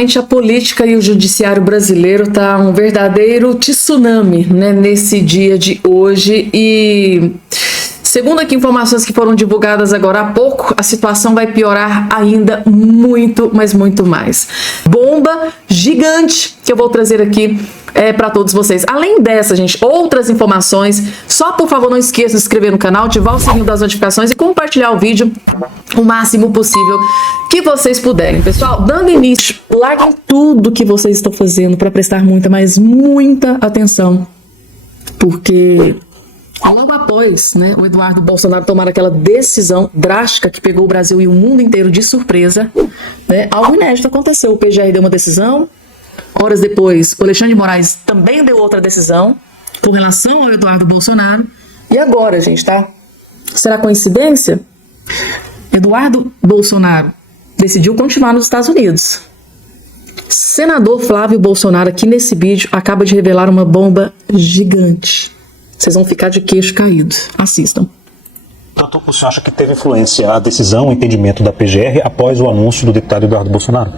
Gente, a política e o judiciário brasileiro tá um verdadeiro tsunami, né, nesse dia de hoje e segundo aqui informações que foram divulgadas agora há pouco, a situação vai piorar ainda muito, mas muito mais. Bomba gigante que eu vou trazer aqui para todos vocês. Além dessa, gente, outras informações, só por favor não esqueça de se inscrever no canal, ativar o sininho das notificações e compartilhar o vídeo o máximo possível que vocês puderem. Pessoal, dando início, larguem tudo que vocês estão fazendo para prestar muita, mas muita atenção, porque logo após, né, o Eduardo Bolsonaro tomar aquela decisão drástica que pegou o Brasil e o mundo inteiro de surpresa, né, algo inédito aconteceu. O PGR deu uma decisão, horas depois o Alexandre de Moraes também deu outra decisão com relação ao Eduardo Bolsonaro. E agora, gente, tá? Será coincidência? Eduardo Bolsonaro decidiu continuar nos Estados Unidos. Senador Flávio Bolsonaro, aqui nesse vídeo, acaba de revelar uma bomba gigante. Vocês vão ficar de queixo caído. Assistam. Doutor, o senhor acha que teve influência a decisão, o entendimento da PGR após o anúncio do deputado Eduardo Bolsonaro?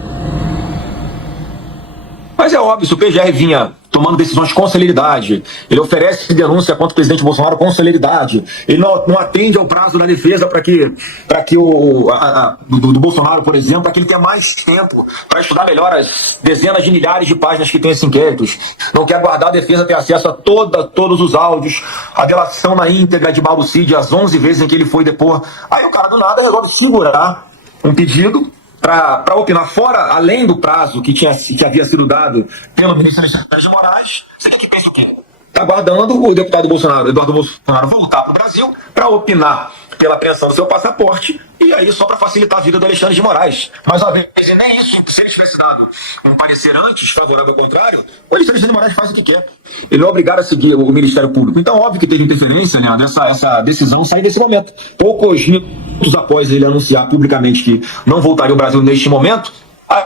Mas é óbvio, se o PGR vinha tomando decisões com celeridade, ele oferece denúncia contra o presidente Bolsonaro com celeridade, ele não atende ao prazo da defesa para que do Bolsonaro, por exemplo, para que ele tenha mais tempo para estudar melhor as dezenas de milhares de páginas que tem esses inquéritos, não quer aguardar a defesa ter acesso a todos os áudios, a delação na íntegra de Mauro Cid, as 11 vezes em que ele foi depor. Aí o cara do nada resolve segurar um pedido para opinar fora, além do prazo que havia sido dado pelo ministro Alexandre de Moraes. Você quer que pense o quê? Está aguardando o deputado Bolsonaro, Eduardo Bolsonaro, voltar para o Brasil para opinar pela apreensão do seu passaporte, e aí só para facilitar a vida do Alexandre de Moraes. Mais uma vez, e nem isso, se ele tivesse dado um parecer antes, favorável ao contrário, o Alexandre de Moraes faz o que quer. Ele é obrigado a seguir o Ministério Público. Então, óbvio que teve interferência, né, essa decisão sair desse momento. Poucos minutos após ele anunciar publicamente que não voltaria ao Brasil neste momento,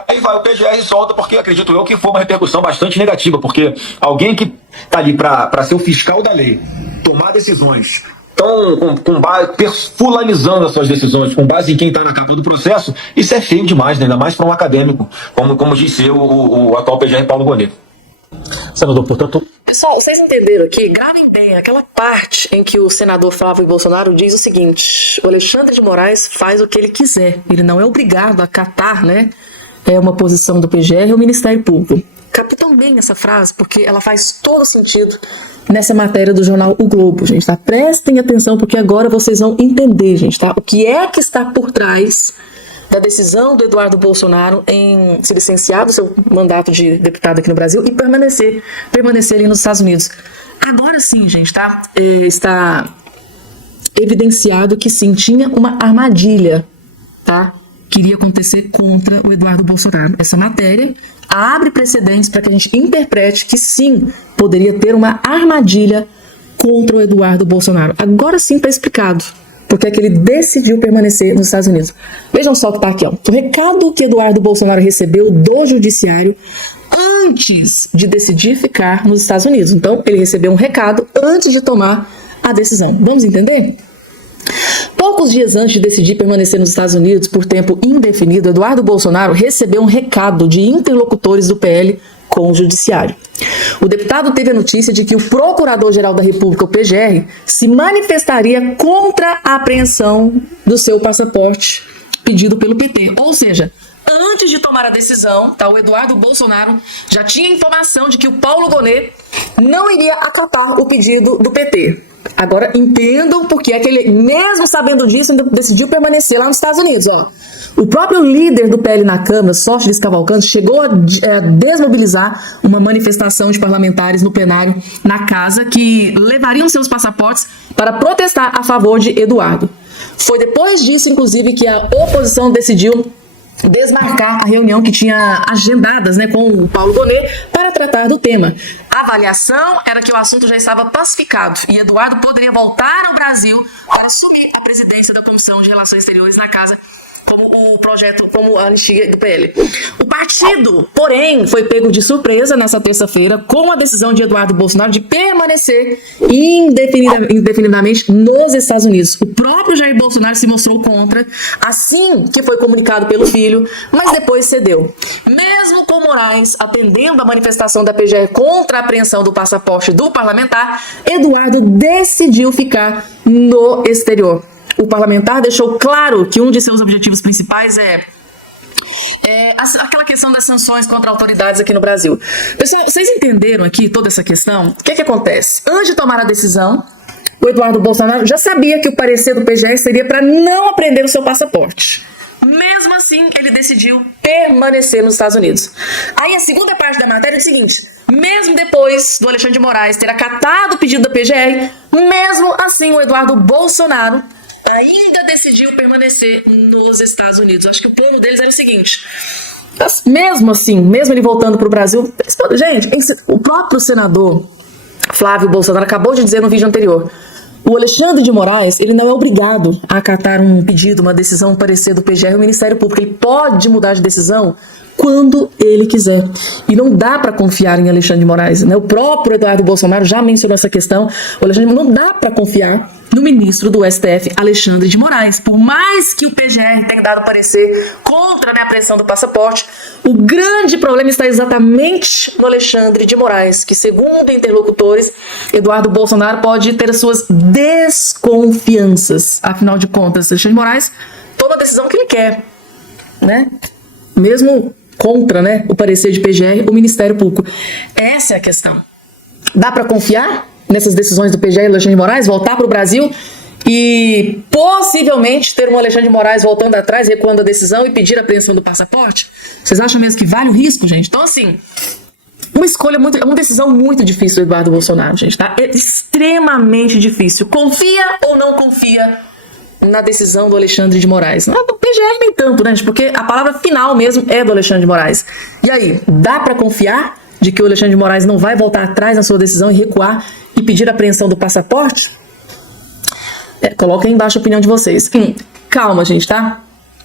aí vai o PGR e solta, porque acredito eu que foi uma repercussão bastante negativa, porque alguém que está ali para ser o fiscal da lei, tomar decisões, fulanizando as suas decisões com base em quem está na capa do processo, isso é feio demais, né? Ainda mais para um acadêmico, como disse o atual PGR Paulo Gonet. Senador, portanto... Pessoal, vocês entenderam aqui? Gravem bem aquela parte em que o senador Flávio Bolsonaro diz o seguinte: o Alexandre de Moraes faz o que ele quiser, ele não é obrigado a acatar, né, uma posição do PGR ou Ministério Público. Captam bem essa frase, porque ela faz todo sentido nessa matéria do jornal O Globo, gente, tá? Prestem atenção, porque agora vocês vão entender, gente, tá? O que é que está por trás da decisão do Eduardo Bolsonaro em se licenciar do seu mandato de deputado aqui no Brasil e permanecer ali nos Estados Unidos. Agora sim, gente, tá? Está evidenciado que sim, tinha uma armadilha, tá? Queria acontecer contra o Eduardo Bolsonaro. Essa matéria abre precedentes para que a gente interprete que sim, poderia ter uma armadilha contra o Eduardo Bolsonaro. Agora sim está explicado porque é que ele decidiu permanecer nos Estados Unidos. Vejam só o que está aqui, ó. O recado que Eduardo Bolsonaro recebeu do judiciário antes de decidir ficar nos Estados Unidos. Então, ele recebeu um recado antes de tomar a decisão. Vamos entender? Poucos dias antes de decidir permanecer nos Estados Unidos por tempo indefinido, Eduardo Bolsonaro recebeu um recado de interlocutores do PL com o judiciário. O deputado teve a notícia de que o Procurador-Geral da República, o PGR, se manifestaria contra a apreensão do seu passaporte pedido pelo PT. Ou seja, antes de tomar a decisão, tá, o Eduardo Bolsonaro já tinha informação de que o Paulo Gonet não iria acatar o pedido do PT. Agora entendam porque é que ele, mesmo sabendo disso, ainda decidiu permanecer lá nos Estados Unidos. Ó. O próprio líder do PL na Câmara, Sócrates Cavalcante, chegou a desmobilizar uma manifestação de parlamentares no plenário na casa que levariam seus passaportes para protestar a favor de Eduardo. Foi depois disso, inclusive, que a oposição decidiu desmarcar a reunião que tinha agendadas, né, com o Paulo Gonet para tratar do tema. A avaliação era que o assunto já estava pacificado e Eduardo poderia voltar ao Brasil para assumir a presidência da Comissão de Relações Exteriores na casa como o projeto, como a anistia do PL. O partido, porém, foi pego de surpresa nessa terça-feira com a decisão de Eduardo Bolsonaro de permanecer indefinidamente nos Estados Unidos. O próprio Jair Bolsonaro se mostrou contra, assim que foi comunicado pelo filho, mas depois cedeu. Mesmo com Moraes atendendo a manifestação da PGR contra a apreensão do passaporte do parlamentar, Eduardo decidiu ficar no exterior. O parlamentar deixou claro que um de seus objetivos principais é aquela questão das sanções contra autoridades aqui no Brasil. Pessoal, vocês entenderam aqui toda essa questão? O que acontece? Antes de tomar a decisão, o Eduardo Bolsonaro já sabia que o parecer do PGR seria para não apreender o seu passaporte. Mesmo assim, ele decidiu permanecer nos Estados Unidos. Aí a segunda parte da matéria é o seguinte: mesmo depois do Alexandre de Moraes ter acatado o pedido da PGR, mesmo assim o Eduardo Bolsonaro ainda decidiu permanecer nos Estados Unidos. Acho que o plano deles era o seguinte: mesmo assim, mesmo ele voltando para o Brasil, gente, o próprio senador Flávio Bolsonaro acabou de dizer no vídeo anterior, o Alexandre de Moraes, ele não é obrigado a acatar um pedido, uma decisão, um parecer do PGR ou Ministério Público. Ele pode mudar de decisão quando ele quiser. E não dá para confiar em Alexandre de Moraes, né? O próprio Eduardo Bolsonaro já mencionou essa questão. O Alexandre não dá para confiar no ministro do STF, Alexandre de Moraes. Por mais que o PGR tenha dado parecer contra, né, a apreensão do passaporte, o grande problema está exatamente no Alexandre de Moraes, que, segundo interlocutores, Eduardo Bolsonaro pode ter as suas desconfianças. Afinal de contas, Alexandre de Moraes toma a decisão que ele quer, né? Mesmo contra, né, o parecer de PGR, o Ministério Público. Essa é a questão. Dá para confiar nessas decisões do PGR e Alexandre de Moraes, voltar para o Brasil e possivelmente ter um Alexandre de Moraes voltando atrás, recuando a decisão e pedir a apreensão do passaporte? Vocês acham mesmo que vale o risco, gente? Então, assim, uma decisão muito difícil do Eduardo Bolsonaro, gente, tá? É extremamente difícil. Confia ou não confia na decisão do Alexandre de Moraes? Não, do PGR nem tanto, né, gente? Porque a palavra final mesmo é do Alexandre de Moraes. E aí, dá para confiar de que o Alexandre de Moraes não vai voltar atrás na sua decisão e recuar e pedir a apreensão do passaporte? Coloquem aí embaixo a opinião de vocês. Calma, gente, tá?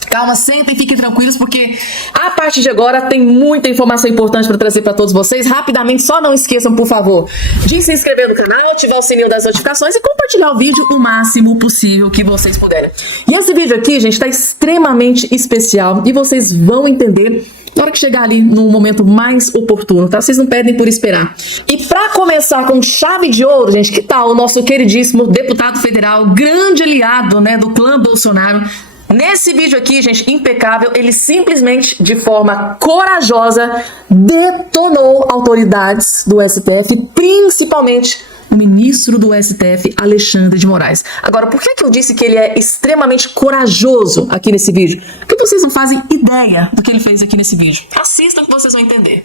Calma, sentem e fiquem tranquilos, porque a partir de agora tem muita informação importante para trazer para todos vocês. Rapidamente, só não esqueçam, por favor, de se inscrever no canal, ativar o sininho das notificações e compartilhar o vídeo o máximo possível que vocês puderem. E esse vídeo aqui, gente, está extremamente especial e vocês vão entender na hora que chegar ali no momento mais oportuno, tá? Vocês não perdem por esperar. E para começar com chave de ouro, gente, que tal o nosso queridíssimo deputado federal, grande aliado, né, do clã Bolsonaro? Nesse vídeo aqui, gente, impecável, ele simplesmente, de forma corajosa, detonou autoridades do STF, principalmente o ministro do STF, Alexandre de Moraes. Agora, por que eu disse que ele é extremamente corajoso aqui nesse vídeo? Porque vocês não fazem ideia do que ele fez aqui nesse vídeo. Assistam que vocês vão entender.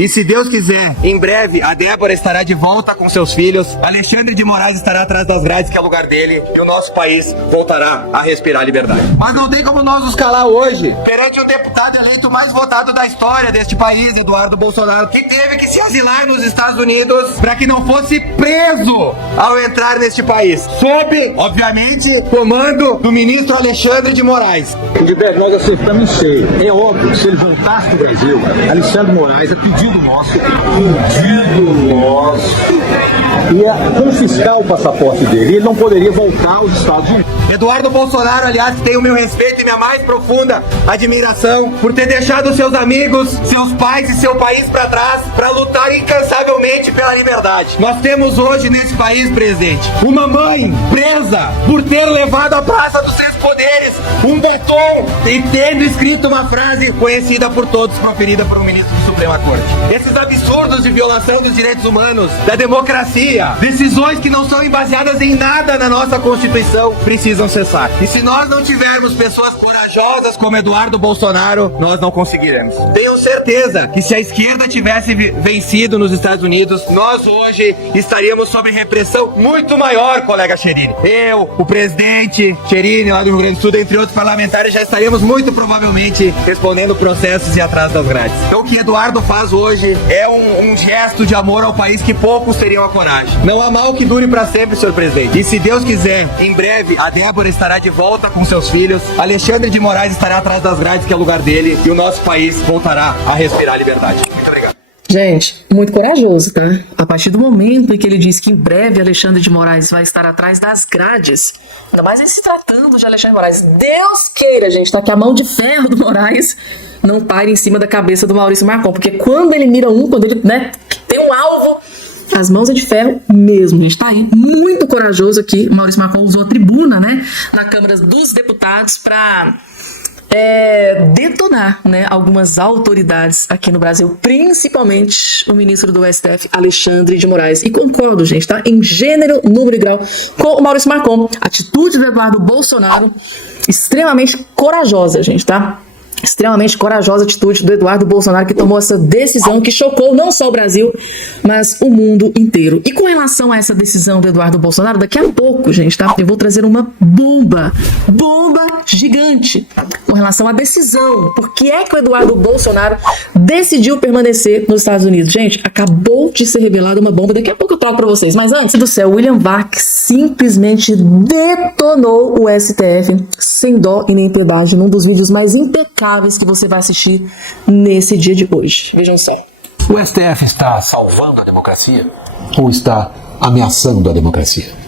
E se Deus quiser, em breve a Débora estará de volta com seus filhos, Alexandre de Moraes estará atrás das grades, que é o lugar dele, e o nosso país voltará a respirar liberdade. Mas não tem como nós nos calar hoje perante o deputado eleito mais votado da história deste país, Eduardo Bolsonaro, que teve que se asilar nos Estados Unidos para que não fosse preso ao entrar neste país, sob, obviamente, comando do ministro Alexandre de Moraes. Gilberto, nós acertamos em cheio. É óbvio que se ele voltasse para o Brasil, Alexandre de Moraes pedido nosso, ia confiscar o passaporte dele, ele não poderia voltar aos Estados Unidos. Eduardo Bolsonaro, aliás, tem o meu respeito e minha mais profunda admiração por ter deixado seus amigos, seus pais e seu país para trás para lutar incansavelmente pela liberdade. Nós temos hoje nesse país, presidente, uma mãe presa por ter levado à Praça dos Três Poderes um batom e tendo escrito uma frase conhecida por todos, proferida por um ministro do Suprema Corte. Esses absurdos de violação dos direitos humanos, da democracia, decisões que não são baseadas em nada na nossa Constituição, precisam cessar. E se nós não tivermos pessoas corajosas como Eduardo Eduardo Bolsonaro, nós não conseguiremos. Tenho certeza que se a esquerda tivesse vencido nos Estados Unidos, nós hoje estaríamos sob repressão muito maior, colega Cherini. Eu, o presidente Cherini lá do Rio Grande do Sul, entre outros parlamentares, já estaríamos muito provavelmente respondendo processos e atrás das grades. Então o que Eduardo faz hoje é um gesto de amor ao país que poucos teriam a coragem. Não há mal que dure para sempre, senhor presidente. E se Deus quiser, em breve a Débora estará de volta com seus filhos, Alexandre de Moraes estará atrás das grades, que é o lugar dele, e o nosso país voltará a respirar liberdade. Muito obrigado. Gente, muito corajoso, tá? A partir do momento em que ele diz que em breve Alexandre de Moraes vai estar atrás das grades, ainda mais em se tratando de Alexandre de Moraes, Deus queira, gente, tá? Que a mão de ferro do Moraes não pare em cima da cabeça do Maurício Marcon, porque quando ele mira quando ele, né, tem um alvo, as mãos é de ferro mesmo, gente, tá aí. Muito corajoso aqui, Maurício Marcon usou a tribuna, né, na Câmara dos Deputados para detonar, né, algumas autoridades aqui no Brasil, principalmente o ministro do STF, Alexandre de Moraes. E concordo, gente, tá? Em gênero, número e grau com o Maurício Marcon. Atitude do Eduardo Bolsonaro extremamente corajosa, gente, tá? Extremamente corajosa atitude do Eduardo Bolsonaro, que tomou essa decisão que chocou não só o Brasil, mas o mundo inteiro. E com relação a essa decisão do Eduardo Bolsonaro, daqui a pouco, gente, tá? Eu vou trazer uma bomba gigante com relação à decisão. Por que é que o Eduardo Bolsonaro decidiu permanecer nos Estados Unidos? Gente, acabou de ser revelada uma bomba, daqui a pouco eu trago pra vocês. Mas antes do céu, William Vac simplesmente detonou o STF sem dó e nem piedade num dos vídeos mais impecáveis que você vai assistir nesse dia de hoje. Vejam só. O STF está salvando a democracia ou está ameaçando a democracia?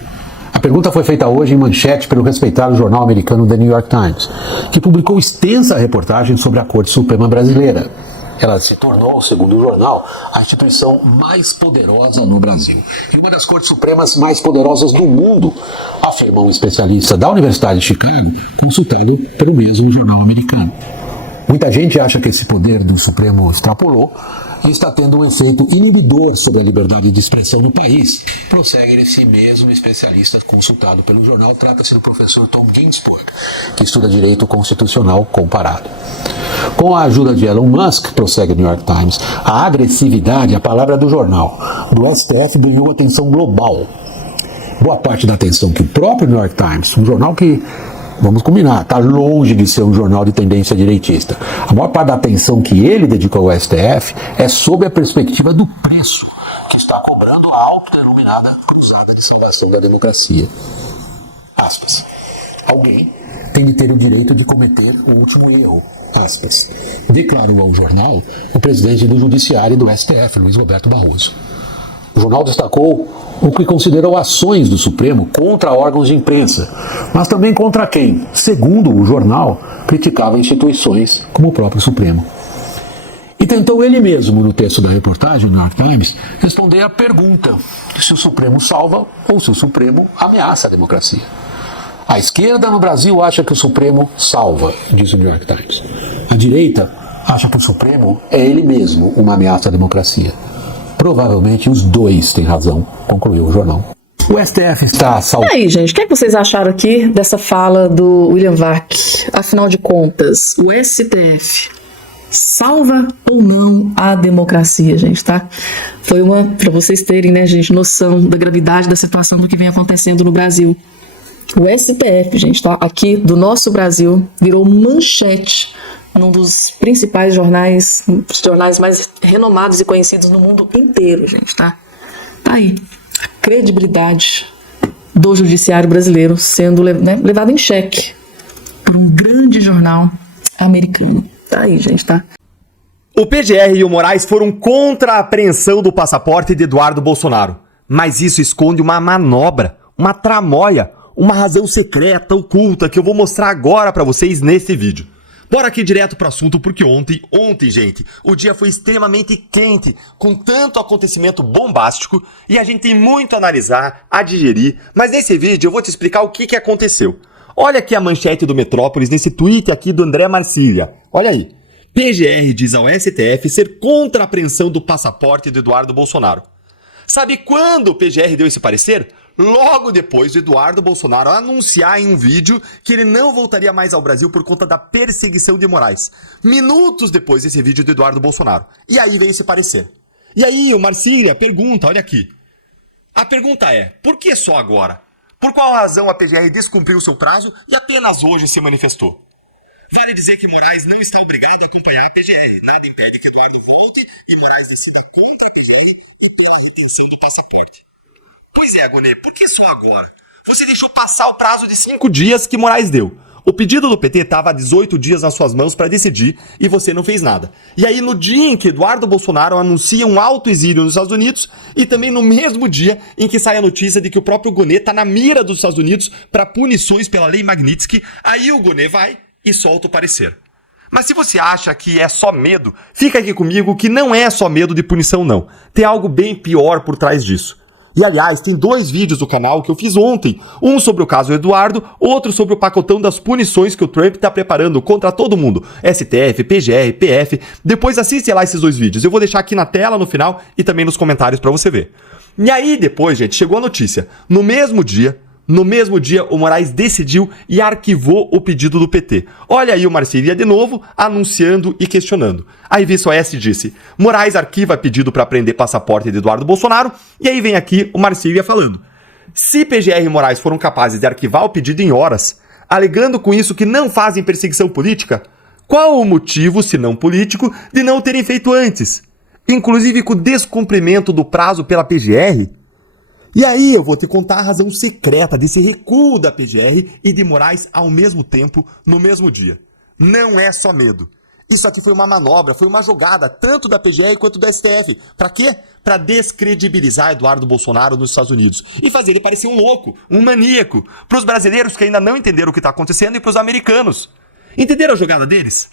A pergunta foi feita hoje em manchete pelo respeitado jornal americano The New York Times, que publicou extensa reportagem sobre a Corte Suprema Brasileira. Ela se tornou, segundo o jornal, a instituição mais poderosa no Brasil e uma das cortes supremas mais poderosas do mundo, afirma um especialista da Universidade de Chicago, consultado pelo mesmo jornal americano. Muita gente acha que esse poder do Supremo extrapolou e está tendo um efeito inibidor sobre a liberdade de expressão no país. Prossegue esse mesmo especialista consultado pelo jornal, trata-se do professor Tom Ginsburg, que estuda direito constitucional comparado. Com a ajuda de Elon Musk, prossegue o New York Times, a agressividade, a palavra do jornal, do STF ganhou atenção global. Boa parte da atenção que o próprio New York Times, um jornal que, vamos combinar, está longe de ser um jornal de tendência direitista. A maior parte da atenção que ele dedicou ao STF é sob a perspectiva do preço que está cobrando a autodenominada cruzada de salvação da democracia. Aspas. Alguém tem de ter o direito de cometer o último erro. Aspas. Declarou ao jornal o presidente do Judiciário e do STF, Luiz Roberto Barroso. O jornal destacou o que considerou ações do Supremo contra órgãos de imprensa, mas também contra quem, segundo o jornal, criticava instituições como o próprio Supremo. E tentou ele mesmo, no texto da reportagem do New York Times, responder à pergunta se o Supremo salva ou se o Supremo ameaça a democracia. A esquerda no Brasil acha que o Supremo salva, diz o New York Times. A direita acha que o Supremo é ele mesmo uma ameaça à democracia. Provavelmente os dois têm razão, concluiu o jornal. O STF está salvando. E aí, gente, o que é que vocês acharam aqui dessa fala do William Vac? Afinal de contas, o STF salva ou não a democracia, gente, tá? Foi pra vocês terem, né, gente, noção da gravidade da situação do que vem acontecendo no Brasil. O STF, gente, tá? Aqui do nosso Brasil, virou manchete num dos principais jornais mais renomados e conhecidos no mundo inteiro, gente, tá? Tá aí a credibilidade do judiciário brasileiro sendo levada em xeque por um grande jornal americano. Tá aí, gente, tá? O PGR e o Moraes foram contra a apreensão do passaporte de Eduardo Bolsonaro. Mas isso esconde uma manobra, uma tramóia, uma razão secreta, oculta, que eu vou mostrar agora pra vocês nesse vídeo. Bora aqui direto pro assunto, porque ontem, gente, o dia foi extremamente quente, com tanto acontecimento bombástico, e a gente tem muito a analisar, a digerir, mas nesse vídeo eu vou te explicar o que aconteceu. Olha aqui a manchete do Metrópolis, nesse tweet aqui do André Marcília. Olha aí. PGR diz ao STF ser contra a apreensão do passaporte de Eduardo Bolsonaro. Sabe quando o PGR deu esse parecer? logo depois do Eduardo Bolsonaro anunciar em um vídeo que ele não voltaria mais ao Brasil por conta da perseguição de Moraes. Minutos depois desse vídeo do Eduardo Bolsonaro. E aí veio esse parecer. E aí o Marcília pergunta, olha aqui. A pergunta é, por que só agora? Por qual razão a PGR descumpriu o seu prazo e apenas hoje se manifestou? Vale dizer que Moraes não está obrigado a acompanhar a PGR. Nada impede que Eduardo volte e Moraes decida contra a PGR e pela retenção do passaporte. Pois é, Gonê, por que só agora? Você deixou passar o prazo de 5 dias que Moraes deu. O pedido do PT estava há 18 dias nas suas mãos para decidir e você não fez nada. E aí, no dia em que Eduardo Bolsonaro anuncia um autoexílio nos Estados Unidos e também no mesmo dia em que sai a notícia de que o próprio Gonê está na mira dos Estados Unidos para punições pela lei Magnitsky, aí o Gonê vai e solta o parecer. Mas se você acha que é só medo, fica aqui comigo que não é só medo de punição não. Tem algo bem pior por trás disso. E aliás, tem 2 vídeos do canal que eu fiz ontem. Um sobre o caso Eduardo, outro sobre o pacotão das punições que o Trump está preparando contra todo mundo. STF, PGR, PF. Depois assiste lá esses 2 vídeos. Eu vou deixar aqui na tela no final e também nos comentários para você ver. E aí depois, gente, chegou a notícia. No mesmo dia, o Moraes decidiu e arquivou o pedido do PT. Olha aí o Marcília de novo anunciando e questionando. Aí VSOS disse, Moraes arquiva pedido para prender passaporte de Eduardo Bolsonaro, e aí vem aqui o Marcília falando. Se PGR e Moraes foram capazes de arquivar o pedido em horas, alegando com isso que não fazem perseguição política, qual o motivo, se não político, de não terem feito antes? Inclusive com o descumprimento do prazo pela PGR? E aí eu vou te contar a razão secreta desse recuo da PGR e de Moraes ao mesmo tempo, no mesmo dia. Não é só medo. Isso aqui foi uma manobra, foi uma jogada, tanto da PGR quanto do STF. Pra quê? Pra descredibilizar Eduardo Bolsonaro nos Estados Unidos. E fazer ele parecer um louco, um maníaco. Pros brasileiros que ainda não entenderam o que tá acontecendo e pros americanos. Entenderam a jogada deles?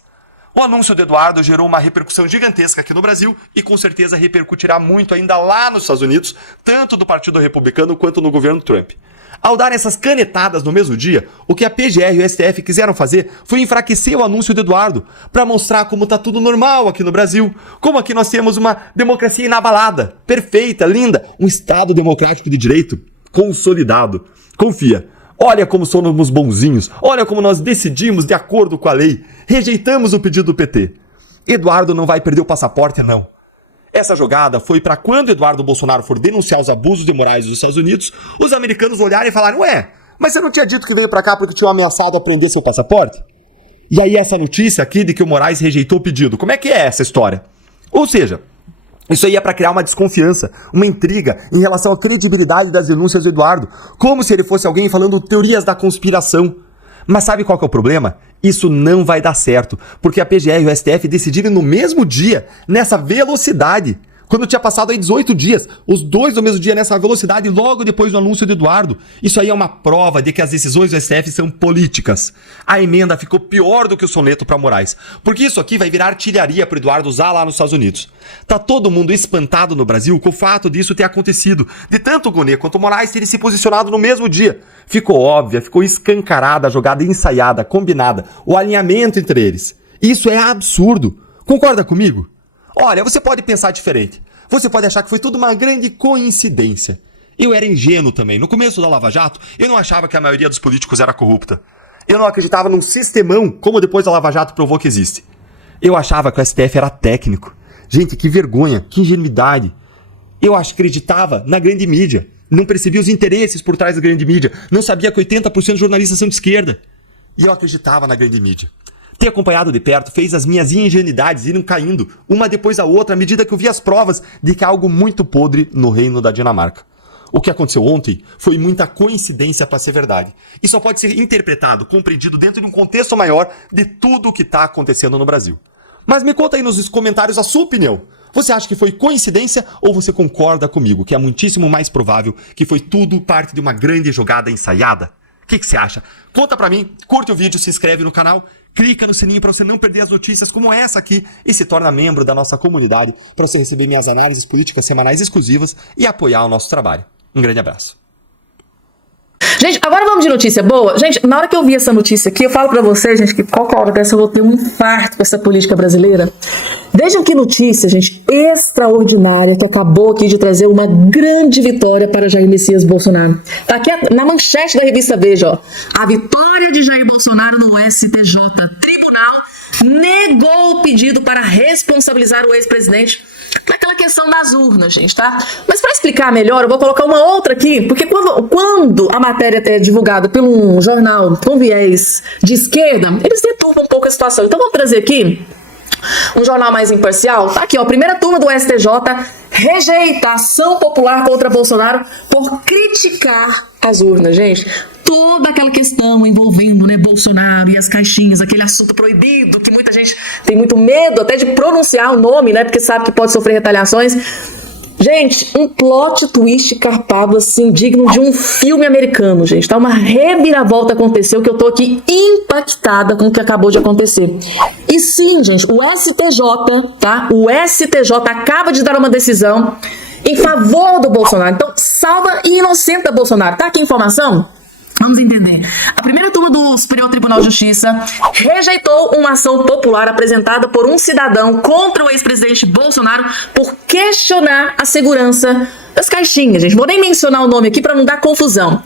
O anúncio do Eduardo gerou uma repercussão gigantesca aqui no Brasil e com certeza repercutirá muito ainda lá nos Estados Unidos, tanto do Partido Republicano quanto no governo Trump. Ao dar essas canetadas no mesmo dia, o que a PGR e o STF quiseram fazer foi enfraquecer o anúncio do Eduardo, para mostrar como tá tudo normal aqui no Brasil, como aqui nós temos uma democracia inabalada, perfeita, linda, um Estado democrático de direito, consolidado. Confia. Olha como somos bonzinhos, olha como nós decidimos de acordo com a lei, rejeitamos o pedido do PT. Eduardo não vai perder o passaporte, não. Essa jogada foi para quando Eduardo Bolsonaro for denunciar os abusos de Moraes nos Estados Unidos, os americanos olharem e falarem, ué, mas você não tinha dito que veio para cá porque tinha ameaçado a prender seu passaporte? E aí essa notícia aqui de que o Moraes rejeitou o pedido, como é que é essa história? Ou seja, isso aí é para criar uma desconfiança, uma intriga em relação à credibilidade das denúncias do Eduardo, como se ele fosse alguém falando teorias da conspiração. Mas sabe qual que é o problema? Isso não vai dar certo, porque a PGR e o STF decidiram no mesmo dia, nessa velocidade. Quando tinha passado aí 18 dias, os 2 no mesmo dia nessa velocidade, logo depois do anúncio do Eduardo. Isso aí é uma prova de que as decisões do STF são políticas. A emenda ficou pior do que o soneto para Moraes, porque isso aqui vai virar artilharia para o Eduardo usar lá nos Estados Unidos. Tá todo mundo espantado no Brasil com o fato disso ter acontecido, de tanto o Gonê quanto o Moraes terem se posicionado no mesmo dia. Ficou óbvia, ficou escancarada a jogada ensaiada, combinada, o alinhamento entre eles. Isso é absurdo. Concorda comigo? Olha, você pode pensar diferente. Você pode achar que foi tudo uma grande coincidência. Eu era ingênuo também. No começo da Lava Jato, eu não achava que a maioria dos políticos era corrupta. Eu não acreditava num sistemão, como depois da Lava Jato provou que existe. Eu achava que o STF era técnico. Gente, que vergonha, que ingenuidade. Eu acreditava na grande mídia. Não percebia os interesses por trás da grande mídia. Não sabia que 80% dos jornalistas são de esquerda. E eu acreditava na grande mídia. Ter acompanhado de perto fez as minhas ingenuidades irem caindo, uma depois da outra, à medida que eu vi as provas de que há algo muito podre no reino da Dinamarca. O que aconteceu ontem foi muita coincidência para ser verdade. E só pode ser interpretado, compreendido dentro de um contexto maior de tudo o que está acontecendo no Brasil. Mas me conta aí nos comentários a sua opinião. Você acha que foi coincidência ou você concorda comigo que é muitíssimo mais provável que foi tudo parte de uma grande jogada ensaiada? O que você acha? Conta pra mim, curte o vídeo, se inscreve no canal, clica no sininho para você não perder as notícias como essa aqui e se torna membro da nossa comunidade para você receber minhas análises políticas semanais exclusivas e apoiar o nosso trabalho. Um grande abraço. Gente, agora vamos de notícia boa. Gente, na hora que eu vi essa notícia aqui, eu falo pra vocês, gente, que qualquer hora dessa eu vou ter um infarto com essa política brasileira. Vejam que notícia, gente, extraordinária, que acabou aqui de trazer uma grande vitória para Jair Messias Bolsonaro. Tá aqui na manchete da revista Veja, ó. A vitória de Jair Bolsonaro no STJ. Tribunal negou o pedido para responsabilizar o ex-presidente naquela questão das urnas, gente, tá? Mas para explicar melhor, eu vou colocar uma outra aqui, porque quando a matéria é divulgada por um jornal com viés de esquerda, eles deturpam um pouco a situação. Então vamos trazer aqui um jornal mais imparcial. Tá aqui, ó, a primeira turma do STJ rejeita a ação popular contra Bolsonaro por criticar as urnas, gente. Toda aquela questão envolvendo, né, Bolsonaro e as caixinhas, aquele assunto proibido, que muita gente tem muito medo até de pronunciar o nome, né, porque sabe que pode sofrer retaliações. Gente, um plot twist carpado, assim, digno de um filme americano, gente, tá? Uma reviravolta aconteceu que eu tô aqui impactada com o que acabou de acontecer. E sim, gente, o STJ, tá? O STJ acaba de dar uma decisão em favor do Bolsonaro. Então, salva e inocenta Bolsonaro. Tá aqui a informação? Vamos entender. A primeira turma do Superior Tribunal de Justiça rejeitou uma ação popular apresentada por um cidadão contra o ex-presidente Bolsonaro por questionar a segurança das caixinhas, gente. Vou nem mencionar o nome aqui para não dar confusão.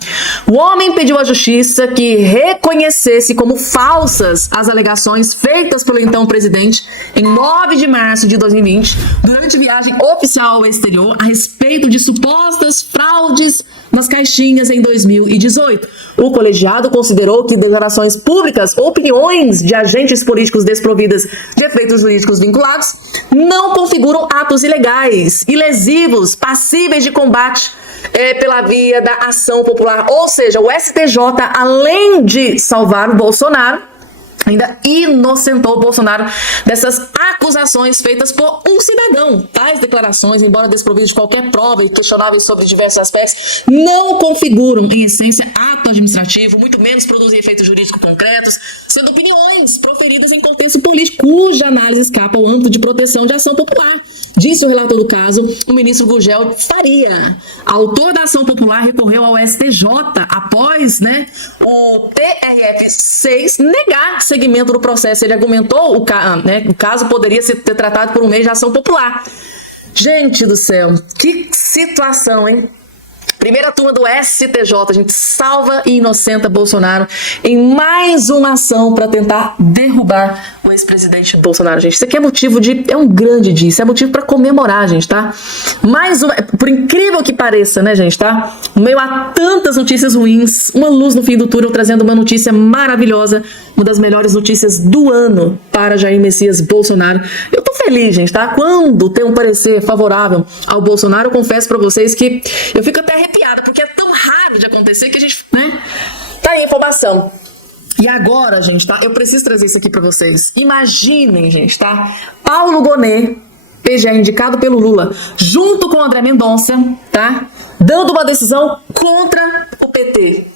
O homem pediu à justiça que reconhecesse como falsas as alegações feitas pelo então presidente em 9 de março de 2020, durante viagem oficial ao exterior, a respeito de supostas fraudes nas caixinhas em 2018. O colegiado considerou que declarações públicas ou opiniões de agentes políticos desprovidas de efeitos jurídicos vinculados não configuram atos ilegais e lesivos passíveis de combate pela via da ação popular. Ou seja, o STJ, além de salvar o Bolsonaro, ainda inocentou o Bolsonaro dessas acusações feitas por um cidadão. Tais declarações, embora desprovidas de qualquer prova e questionáveis sobre diversos aspectos, não configuram, em essência, ato administrativo, muito menos produzem efeitos jurídicos concretos, sendo opiniões proferidas em contexto político, cuja análise escapa ao âmbito de proteção de ação popular. Disse o relator do caso, o ministro Gurgel Faria. Autor da ação popular recorreu ao STJ após, o TRF6 negar seguimento do processo. Ele argumentou o caso poderia ter tratado por um meio de ação popular. Gente do céu, que situação, hein? Primeira turma do STJ, a gente salva e inocenta Bolsonaro em mais uma ação para tentar derrubar o ex-presidente Bolsonaro, gente. Isso aqui é motivo é um grande dia, isso é motivo para comemorar, gente, tá? Mais uma, por incrível que pareça, né, gente, tá? No meio a tantas notícias ruins, uma luz no fim do túnel trazendo uma notícia maravilhosa, uma das melhores notícias do ano para Jair Messias Bolsonaro. Eu tô feliz, gente, tá? Quando tem um parecer favorável ao Bolsonaro, eu confesso para vocês que eu fico até arrepiada, porque é tão raro de acontecer que a gente, tá aí a informação. E agora, gente, tá? Eu preciso trazer isso aqui pra vocês. Imaginem, gente, tá? Paulo Gonet, PGE indicado pelo Lula, junto com André Mendonça, tá? Dando uma decisão contra o PT.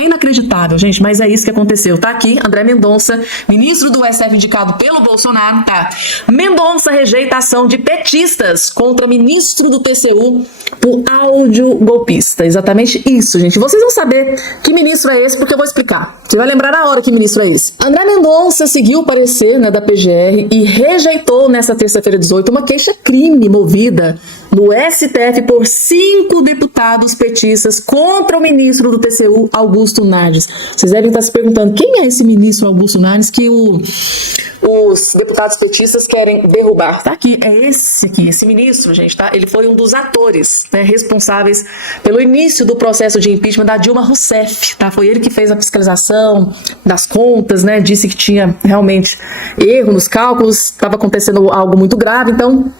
É inacreditável, gente, mas é isso que aconteceu. Tá aqui, André Mendonça, ministro do STF indicado pelo Bolsonaro, tá? Mendonça rejeita a ação de petistas contra ministro do TCU por áudio golpista. Exatamente isso, gente. Vocês vão saber que ministro é esse, porque eu vou explicar. Você vai lembrar na hora que ministro é esse. André Mendonça seguiu o parecer, da PGR e rejeitou nessa terça-feira 18 uma queixa-crime movida no STF por 5 deputados petistas contra o ministro do TCU, Augusto Nardes. Vocês devem estar se perguntando, quem é esse ministro Augusto Nardes que os deputados petistas querem derrubar? Tá aqui, é esse aqui, esse ministro, gente, tá? Ele foi um dos atores, responsáveis pelo início do processo de impeachment da Dilma Rousseff, tá? Foi ele que fez a fiscalização das contas, disse que tinha realmente erro nos cálculos, estava acontecendo algo muito grave, então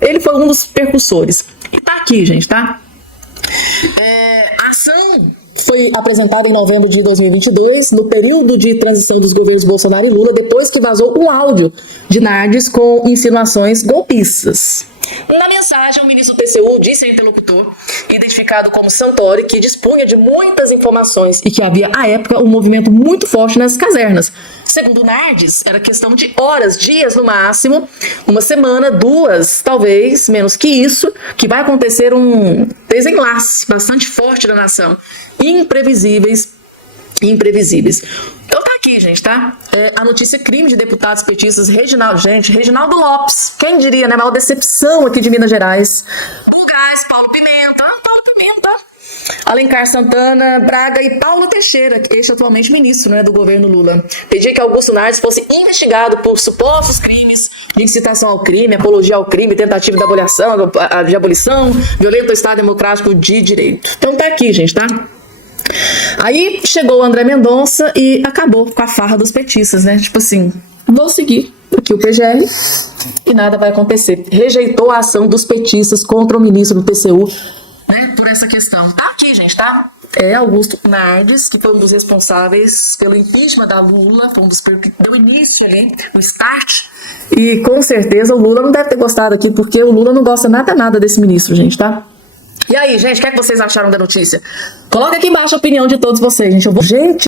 ele foi um dos percussores. E tá aqui, gente, tá? A ação foi apresentada em novembro de 2022, no período de transição dos governos Bolsonaro e Lula, depois que vazou um áudio de Nardes com insinuações golpistas. Na mensagem, o ministro do TCU disse ao interlocutor, identificado como Santori, que dispunha de muitas informações e que havia, à época, um movimento muito forte nas casernas. Segundo Nardes, era questão de horas, dias no máximo, uma semana, 2, talvez, menos que isso, que vai acontecer um desenlace bastante forte da nação. Imprevisíveis. Então tá aqui, gente, tá? A notícia crime de deputados petistas, Reginaldo Lopes, quem diria, né? A maior decepção aqui de Minas Gerais. Bulgás, Paulo Pimenta, Alencar Santana, Braga e Paulo Teixeira, este atualmente ministro, né, do governo Lula. Pedia que Augusto Nardes fosse investigado por supostos crimes de incitação ao crime, apologia ao crime, tentativa de abolição, violento ao Estado Democrático de Direito. Então tá aqui, gente, tá? Aí chegou o André Mendonça e acabou com a farra dos petistas, né? Tipo assim, vou seguir aqui o PGR e nada vai acontecer. Rejeitou a ação dos petistas contra o ministro do TCU, né, por essa questão. Tá aqui, gente, tá? Augusto Nardes, que foi um dos responsáveis pelo impeachment da Lula, foi um dos que deu início ali, o start. E com certeza o Lula não deve ter gostado aqui, porque o Lula não gosta nada desse ministro, gente, tá? E aí, gente, o que é que vocês acharam da notícia? Coloca aqui embaixo a opinião de todos vocês, gente. Gente,